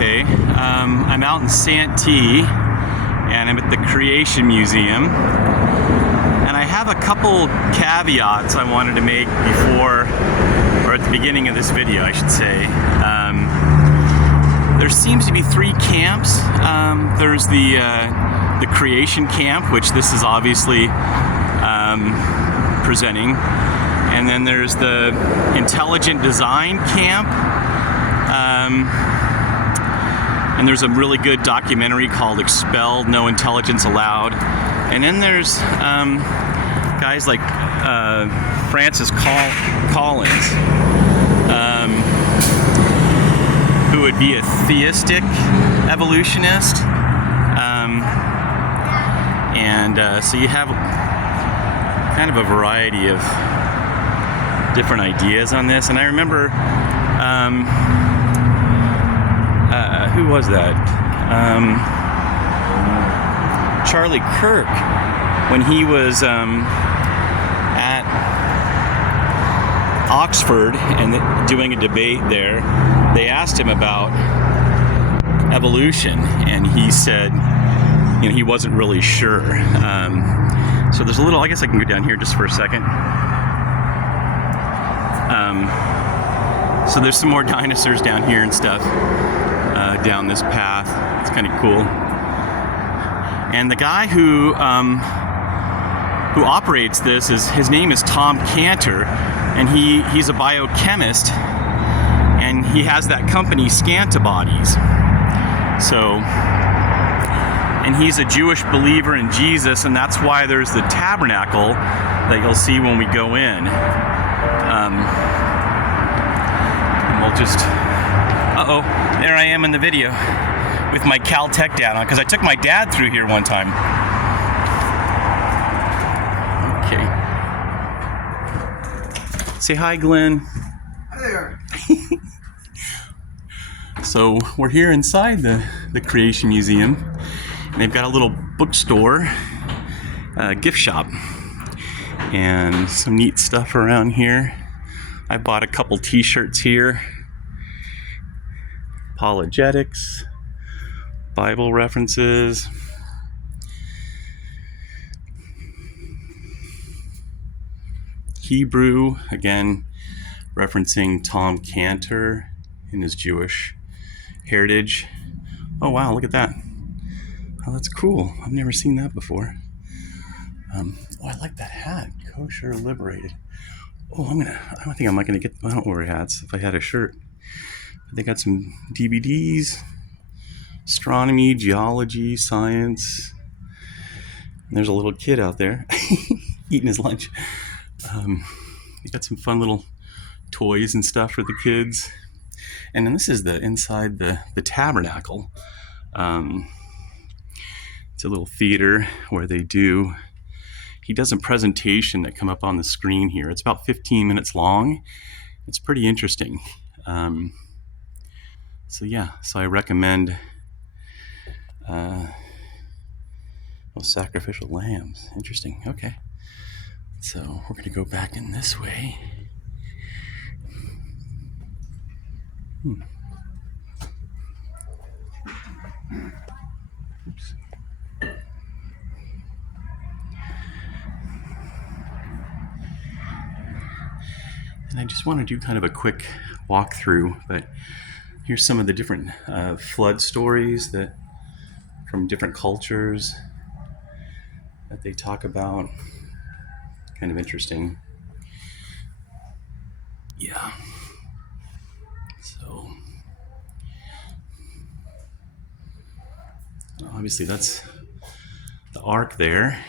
Okay, I'm out in Santee, and I'm at the Creation Museum, and I have a couple caveats I wanted to make before, or at the beginning of this video, I should say. There seems to be three camps. There's the Creation camp, which this is obviously presenting, and then there's the Intelligent Design camp. And there's a really good documentary called Expelled, No Intelligence Allowed. And then there's guys like Francis Collins, who would be a theistic evolutionist. So you have kind of a variety of different ideas on this. And I remember, who was that? Charlie Kirk, when he was at Oxford and doing a debate there, they asked him about evolution, and he said, he wasn't really sure. So there's a little, I guess I can go down here just for a second. So there's some more dinosaurs down here and stuff. Down this path. It's kind of cool. And the guy who operates this his name is Tom Cantor, and he's a biochemist, and he has that company Scantibodies. So, and he's a Jewish believer in Jesus, and that's why there's the tabernacle that you'll see when we go in. And we'll just. Uh-oh, there I am in the video with my Caltech dad on, because I took my dad through here one time. Okay. Say hi, Glenn. Hi there. So we're here inside the Creation Museum, and they've got a little bookstore, gift shop, and some neat stuff around here. I bought a couple t-shirts here. Apologetics, Bible references, Hebrew, again referencing Tom Cantor in his Jewish heritage. Oh wow, look at that. Oh, that's cool. I've never seen that before. Oh, I like that hat. Kosher Liberated. Oh, I don't think I might gonna get, I don't wear hats if I had a shirt. They got some DVDs, astronomy, geology, science. And there's a little kid out there eating his lunch. They got some fun little toys and stuff for the kids. And then this is the inside the tabernacle. It's a little theater where he does a presentation that come up on the screen here. It's about 15 minutes long. It's pretty interesting. So I recommend sacrificial lambs. Interesting. Okay. So we're going to go back in this way. Oops. And I just want to do kind of a quick walkthrough, but here's some of the different flood stories from different cultures that they talk about. Kind of interesting. Yeah. So obviously that's the ark there.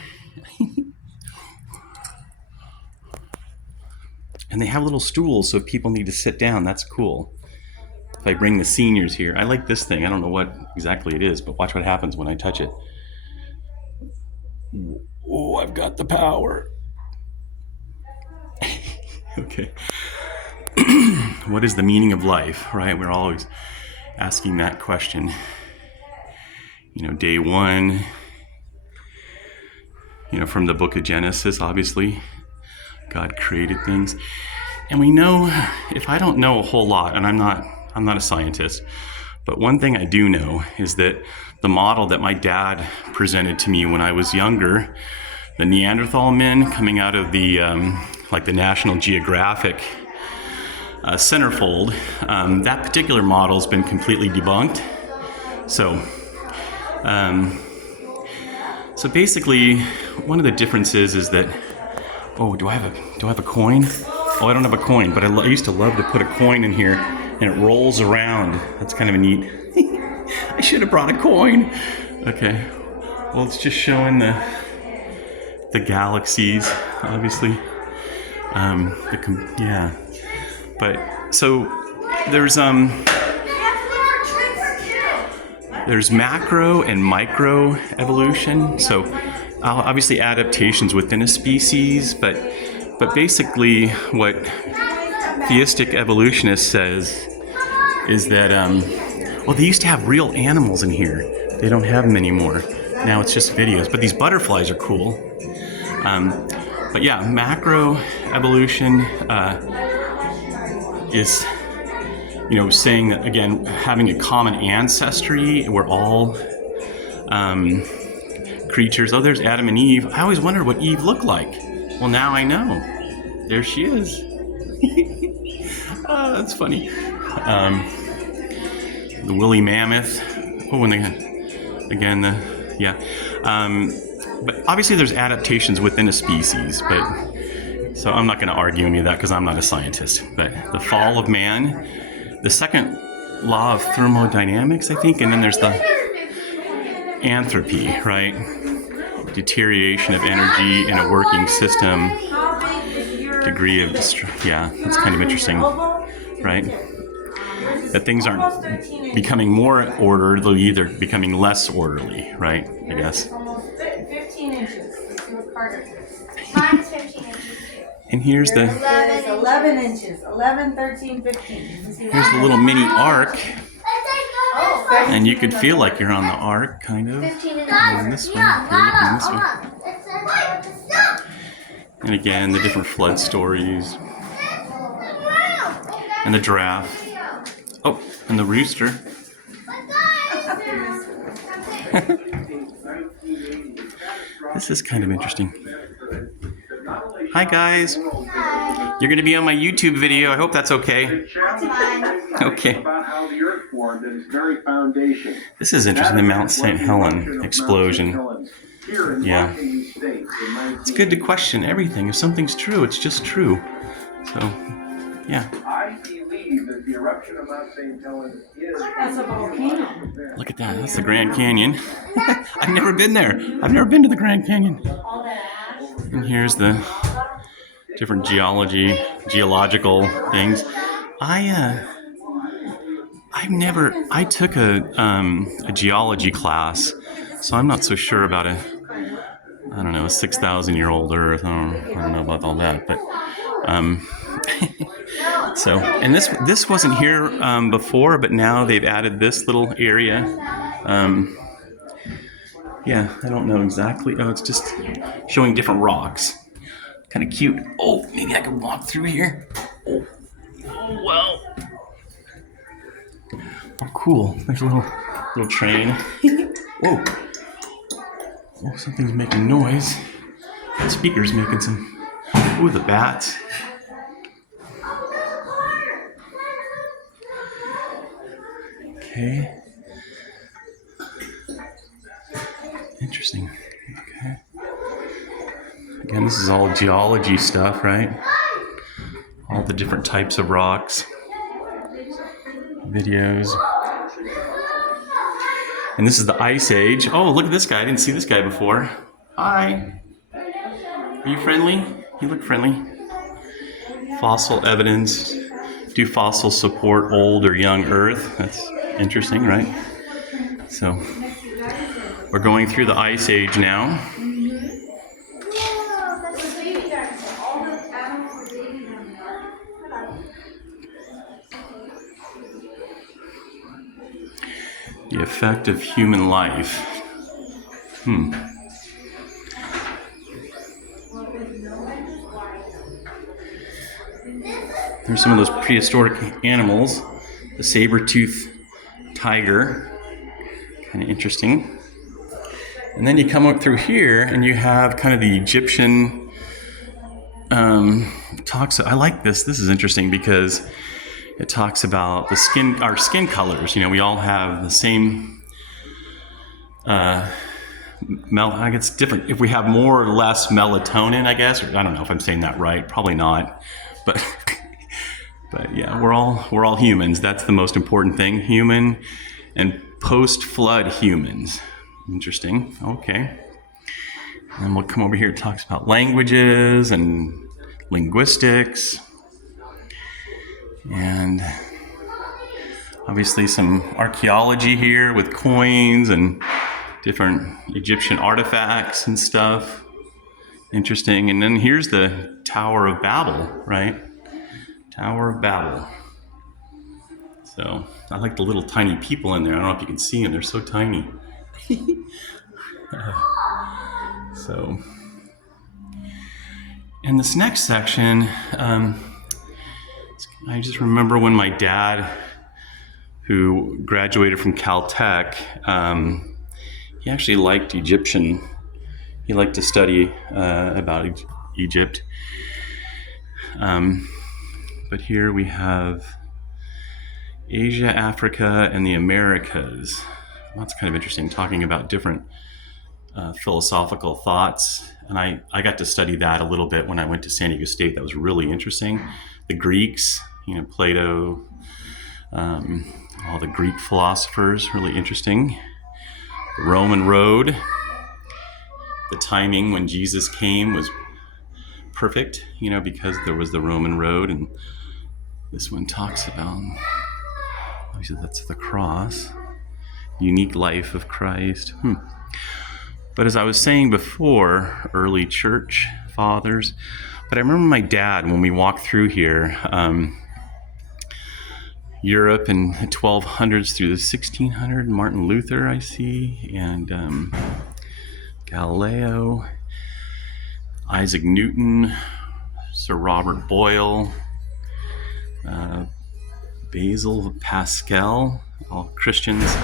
And they have little stools, so if people need to sit down, that's cool. If I bring the seniors here, I like this thing. I don't know what exactly it is, but watch what happens when I touch it. Oh, I've got the power. Okay. What is the meaning of life, right? We're always asking that question. Day one, from the book of Genesis, obviously, God created things. And we know, if I don't know a whole lot, and I'm not a scientist, But one thing I do know is that the model that my dad presented to me when I was younger, the Neanderthal men coming out of the like the National Geographic centerfold, that particular model has been completely debunked. So basically, one of the differences is that, oh, do I have a coin? Oh, I don't have a coin, but I used to love to put a coin in here and it rolls around. That's kind of a neat. I should have brought a coin. Okay, well, it's just showing the galaxies, obviously. Yeah, but so there's macro and micro evolution. So obviously adaptations within a species, but basically what theistic evolutionists says is that well, they used to have real animals in here. They don't have them anymore. Now it's just videos. But these butterflies are cool. But yeah, macro evolution is, saying that, again, having a common ancestry. We're all creatures. Oh, there's Adam and Eve. I always wondered what Eve looked like. Well, now I know. There she is. Oh, that's funny. The woolly mammoth. Oh, and but obviously there's adaptations within a species, so I'm not going to argue any of that because I'm not a scientist. But the fall of man, the second law of thermodynamics, I think, and then there's the entropy, right? Deterioration of energy in a working system, degree of yeah, that's kind of interesting, right? That things aren't becoming more orderly, they're becoming less orderly, right? I guess. Almost 15 inches. Let's see what Carter says. Mine's 15 inches too. And here's the 11 inches. 11, 13, 15. Here's the little mini ark. Oh, and you could feel like you're on the ark, kind of. 15 inches. And this one, you're looking this way. And again, the different flood stories. And the giraffe. Oh, and the rooster. This is kind of interesting. Hi guys. You're going to be on my YouTube video. I hope that's okay. Okay. This is interesting, the Mount St. Helen explosion. Yeah. It's good to question everything. If something's true, it's just true. So, yeah. The eruption of Mount St. Helen is... That's a volcano. Look at that. That's the Grand Canyon. I've never been there. I've never been to the Grand Canyon. And here's the different geological things. I took a geology class, so I'm not so sure about a 6,000-year-old Earth. I don't know about all that, but so, and this wasn't here before, but now they've added this little area. Yeah, I don't know exactly. Oh, it's just showing different rocks. Kind of cute. Oh, maybe I can walk through here. Oh, wow. Oh, cool. There's a little train. Whoa. Oh, something's making noise. The speaker's making some. Ooh, the bats. Okay. Interesting. Okay. Again, this is all geology stuff, right? All the different types of rocks. Videos. And this is the Ice Age. Oh, look at this guy. I didn't see this guy before. Hi. Are you friendly? You look friendly. Fossil evidence. Do fossils support old or young Earth? That's interesting, right? So, we're going through the Ice Age now. The effect of human life. There's some of those prehistoric animals. The saber-toothed tiger. Kind of interesting. And then you come up through here and you have kind of the Egyptian talks. I like this. This is interesting because it talks about the skin, our skin colors. You know, we all have the same. I guess different. If we have more or less melatonin, I guess. Or I don't know if I'm saying that right. Probably not. But but yeah, we're all humans. That's the most important thing. Human and post-flood humans. Interesting. Okay. And we'll come over here. It talks about languages and linguistics. And obviously some archaeology here with coins and different Egyptian artifacts and stuff. Interesting. And then here's the Tower of Babel, right? Tower of Babel. So I like the little tiny people in there. I don't know if you can see them. They're so tiny. So, in this next section, I just remember when my dad, who graduated from Caltech, he actually liked Egyptian. He liked to study about Egypt. But here we have Asia, Africa, and the Americas. Well, that's kind of interesting, talking about different philosophical thoughts. And I got to study that a little bit when I went to San Diego State. That was really interesting. The Greeks, you know, Plato, all the Greek philosophers, really interesting. The Roman road, the timing when Jesus came was perfect, you know, because there was the Roman road. And this one talks about, obviously that's the cross, unique life of Christ. But as I was saying before, early church fathers, but I remember my dad when we walked through here, Europe in the 1200s through the 1600s, Martin Luther I see, and Galileo, Isaac Newton, Sir Robert Boyle, Basil Pascal, all Christians.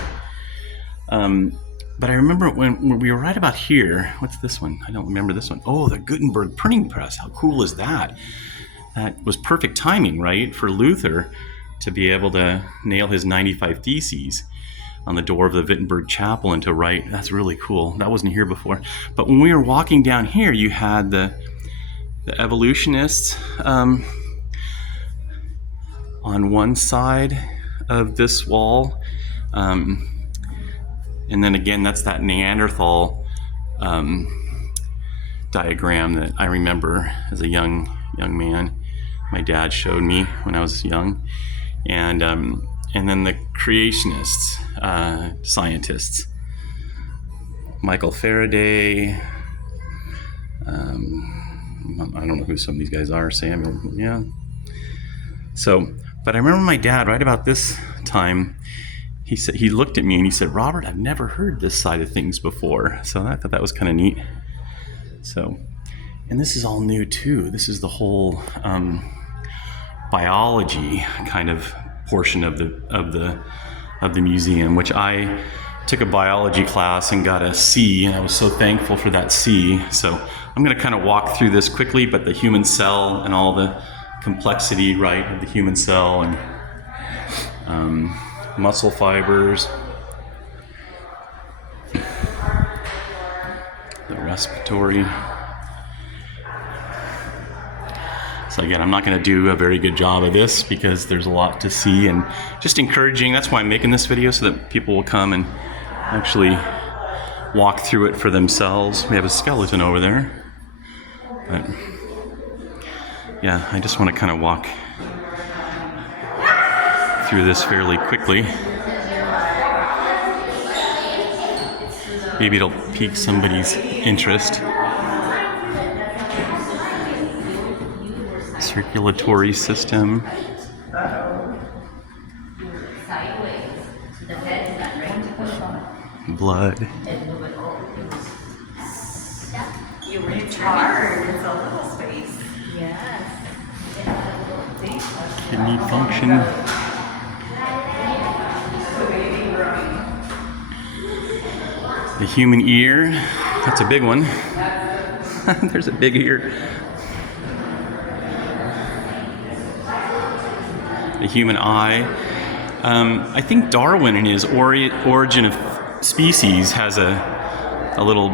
But I remember when we were right about here. What's this one? I don't remember this one. Oh, the Gutenberg printing press. How cool is that? That was perfect timing, right, for Luther to be able to nail his 95 Theses on the door of the Wittenberg Chapel and to write. That's really cool. That wasn't here before. But when we were walking down here, you had the evolutionists on one side of this wall. And then again, that's that Neanderthal diagram that I remember as a young man. My dad showed me when I was young. And then the creationists, scientists, Michael Faraday. I don't know who some of these guys are. Samuel, yeah. So, but I remember my dad right about this time. He looked at me and he said, "Robert, I've never heard this side of things before." So I thought that was kind of neat. So, and this is all new too. This is the whole biology kind of portion of the museum, which I took a biology class and got a C, and I was so thankful for that C. So I'm going to kind of walk through this quickly, but the human cell and all the complexity, right, of the human cell and muscle fibers, the respiratory. So again, I'm not going to do a very good job of this because there's a lot to see, and just encouraging. That's why I'm making this video, so that people will come and actually walk through it for themselves. We have a skeleton over there. But yeah, I just want to kind of walk through this fairly quickly. Maybe it'll pique somebody's interest. Circulatory system. Blood. You recharge. It's a little space. Yes. Kidney function. The human ear, that's a big one. There's a big ear. The human eye. I think Darwin in his Origin of Species has a little,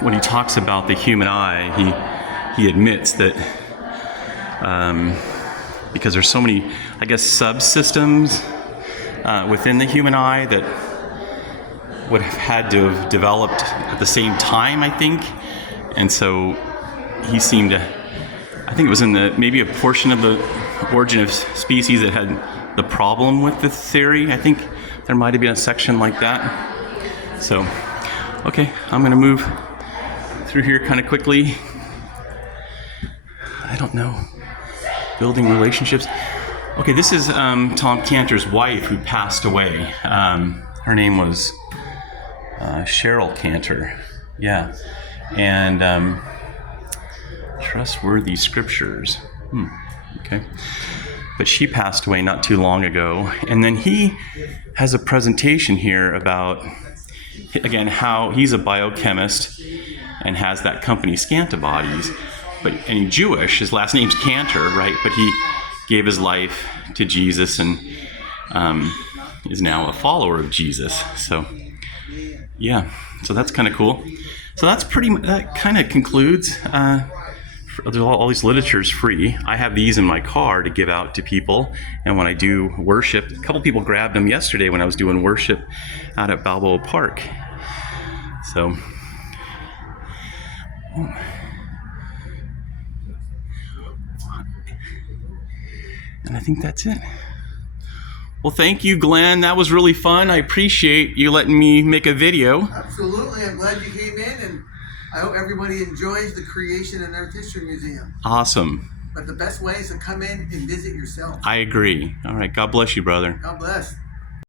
when he talks about the human eye, he admits that because there's so many, I guess, subsystems within the human eye that would have had to have developed at the same time, I think. And so he seemed to, I think it was in maybe a portion of the Origin of Species that had the problem with the theory. I think there might have been a section like that. So, okay, I'm going to move through here kind of quickly. I don't know. Building relationships. Okay, this is Tom Cantor's wife who passed away. Her name was Cheryl Cantor. Yeah. And Trustworthy Scriptures. Okay. But she passed away not too long ago. And then he has a presentation here about, again, how he's a biochemist and has that company, Scantibodies. And he's Jewish. His last name's Cantor, right? But he gave his life to Jesus and is now a follower of Jesus. So, yeah. So that's kind of cool. So that kind of concludes. All these literature's free. I have these in my car to give out to people. And when I do worship, a couple people grabbed them yesterday when I was doing worship out at Balboa Park. So, and I think that's it. Well, thank you, Glenn. That was really fun. I appreciate you letting me make a video. Absolutely. I'm glad you came in, and I hope everybody enjoys the Creation and Earth History Museum. Awesome. But the best way is to come in and visit yourself. I agree. All right. God bless you, brother. God bless.